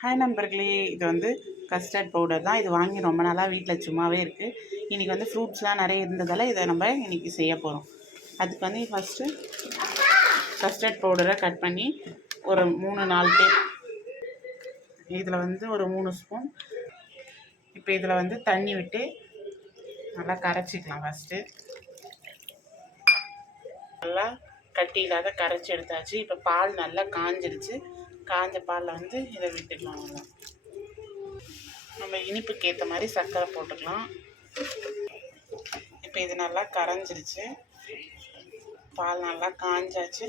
Hi நண்பர்களே, இது வந்து கஸ்டர்ட் பவுடர் தான். இது வாங்கி ரொம்ப நாளாக வீட்டில் சும்மாவே இருக்குது. இன்றைக்கி வந்து ஃப்ரூட்ஸ்லாம் நிறைய இருந்ததால் இதை நம்ம இன்றைக்கி செய்ய போகிறோம். அதுக்கு வந்து ஃபஸ்ட்டு கஸ்டர்ட் பவுடரை கட் பண்ணி ஒரு 3-4 டேப், இதில் வந்து ஒரு 3 ஸ்பூன். இப்போ இதில் வந்து தண்ணி விட்டு நல்லா கரைச்சிக்கலாம். ஃபஸ்ட்டு நல்லா கட்டி இல்லாத கரைச்சி எடுத்தாச்சு. இப்போ பால் நல்லா காஞ்சிருச்சு. காஞ்ச பாலில் வந்து இதை விட்டுக்கலாம். நம்ம இனிப்புக்கு ஏற்ற மாதிரி சர்க்கரை போட்டுக்கலாம். இப்போ இது நல்லா கரைஞ்சிருச்சு. பால் நல்லா காஞ்சாச்சு.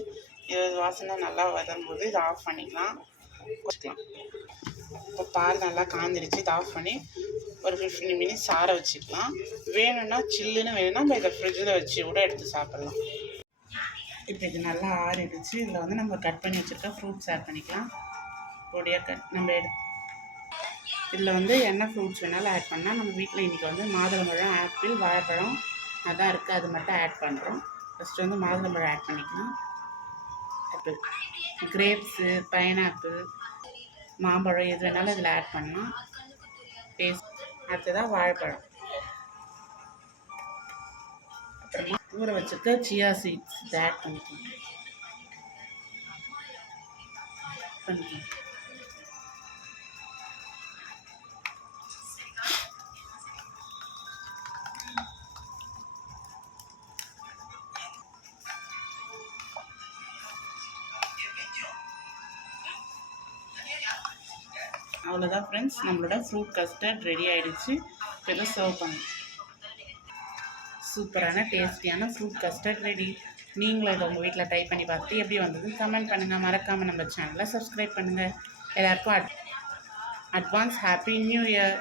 இது வாசனை நல்லா வரும்போது இதை ஆஃப் பண்ணிக்கலாம். இப்போ பால் நல்லா காஞ்சிருச்சு. இதை ஆஃப் பண்ணி ஒரு 15 மினிட்ஸ் ஆற வச்சுக்கலாம். வேணும்னா சில்லுன்னு வேணும்னா நம்ம இதை ஃப்ரிட்ஜில் வச்சு கூட எடுத்து சாப்பிட்லாம். இப்போ இது நல்லா ஆறிடுச்சு. இதில் வந்து நம்ம கட் பண்ணி வச்சுருக்க ஃப்ரூட்ஸ் ஆட் பண்ணிக்கலாம். பொடியாக நம்ம இதில் வந்து என்ன ஃப்ரூட்ஸ் வேணாலும் ஆட் பண்ணால், நம்ம வீட்டில் இன்றைக்கி வந்து மாதுளம்பழம், ஆப்பிள், வாழைப்பழம் அதான் இருக்குது. அது மட்டும் ஆட் பண்ணுறோம். ஃபஸ்ட்டு வந்து மாதுளம்பழம் ஆட் பண்ணிக்கலாம். ஆப்பிள், கிரேப்ஸு, பைனாப்பிள், மாம்பழம் எது வேணாலும் இதில் ஆட் பண்ணலாம். டேஸ்ட். அடுத்ததாக வாழைப்பழம். அப்புறமா ஊற வச்சுருக்க சியா சீட்ஸ் இதை ஆட் பண்ணிக்கலாம். அவ்வளோதான் ஃப்ரெண்ட்ஸ், நம்மளோட ஃப்ரூட் கஸ்டர்ட் ரெடி ஆகிடுச்சு. இப்போ இதை சர்வ் பண்ணலாம். சூப்பரான டேஸ்டியான ஃப்ரூட் கஸ்டர்ட் ரெடி. நீங்களும் இதை உங்கள் வீட்டில் ட்ரை பண்ணி பார்த்துட்டு எப்படி வந்ததுன்னு கமெண்ட் பண்ணுங்கள். மறக்காமல் நம்ம சேனலை சப்ஸ்கிரைப் பண்ணுங்கள். எல்லாருக்கும் அட்வான்ஸ் ஹாப்பி நியூ இயர்.